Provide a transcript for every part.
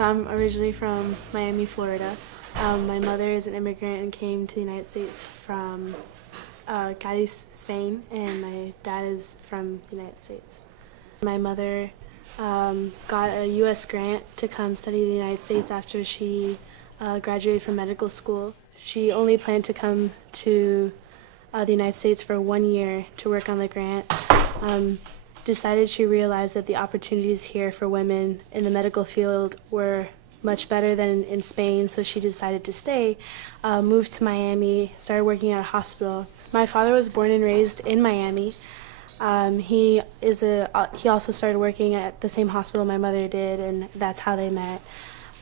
So I'm originally from Miami, Florida. My mother is an immigrant and came to the United States from Cadiz, Spain, and my dad is from the United States. My mother got a U.S. grant to come study in the United States after she graduated from medical school. She only planned to come to the United States for 1 year to work on the grant. Decided she realized that the opportunities here for women in the medical field were much better than in Spain, so she decided to stay, moved to Miami, started working at a hospital. My father was born and raised in Miami. He also started working at the same hospital my mother did, and that's how they met.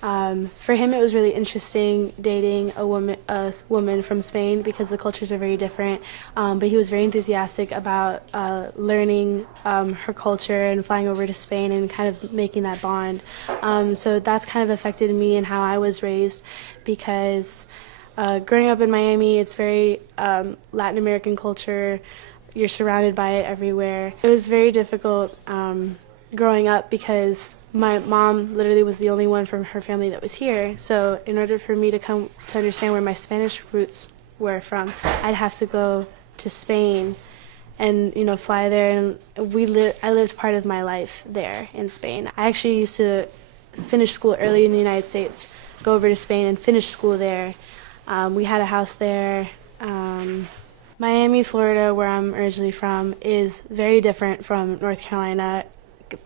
For him, it was really interesting dating a woman from Spain because the cultures are very different, but he was very enthusiastic about learning her culture and flying over to Spain and kind of making that bond. So that's kind of affected me and how I was raised because growing up in Miami, it's very Latin American culture. You're surrounded by it everywhere. It was very difficult growing up because my mom literally was the only one from her family that was here. So in order for me to come to understand where my Spanish roots were from, I'd have to go to Spain and, you know, fly there. And I lived part of my life there in Spain. I actually used to finish school early in the United States, go over to Spain and finish school there. We had a house there. Miami, Florida, where I'm originally from, is very different from North Carolina.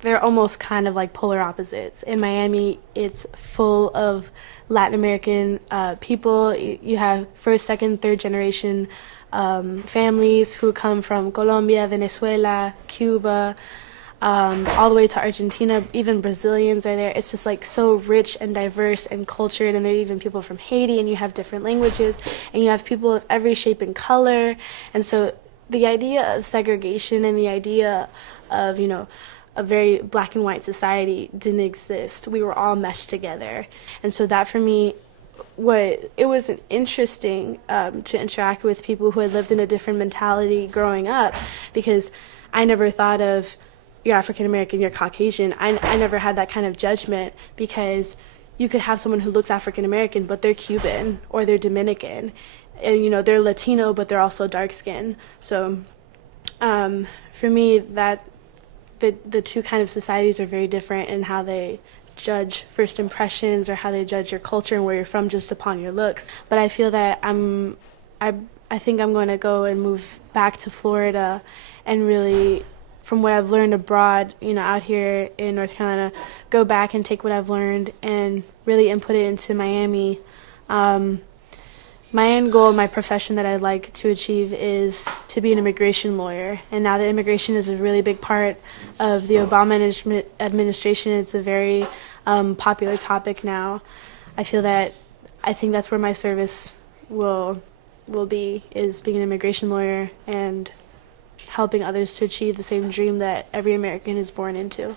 They're almost kind of like polar opposites. In Miami, it's full of Latin American people. You have first, second, third generation families who come from Colombia, Venezuela, Cuba, all the way to Argentina. Even Brazilians are there. It's just like so rich and diverse and cultured, and there are even people from Haiti, and you have different languages, and you have people of every shape and color. And so the idea of segregation and the idea of, you know, a very black and white society didn't exist. We were all meshed together. And so that for me, it was interesting to interact with people who had lived in a different mentality growing up, because I never thought of, you're African American, you're Caucasian. I never had that kind of judgment, because you could have someone who looks African American but they're Cuban or they're Dominican, and you know, they're Latino but they're also dark skinned. So for me, that the two kind of societies are very different in how they judge first impressions or how they judge your culture and where you're from just upon your looks. But I feel that I think I'm going to go and move back to Florida and really, from what I've learned abroad, you know, out here in North Carolina, go back and take what I've learned and really input it into Miami. My end goal, my profession that I'd like to achieve is to be an immigration lawyer. And now that immigration is a really big part of the Obama administration, it's a very popular topic now. I think that's where my service will be, is being an immigration lawyer and helping others to achieve the same dream that every American is born into.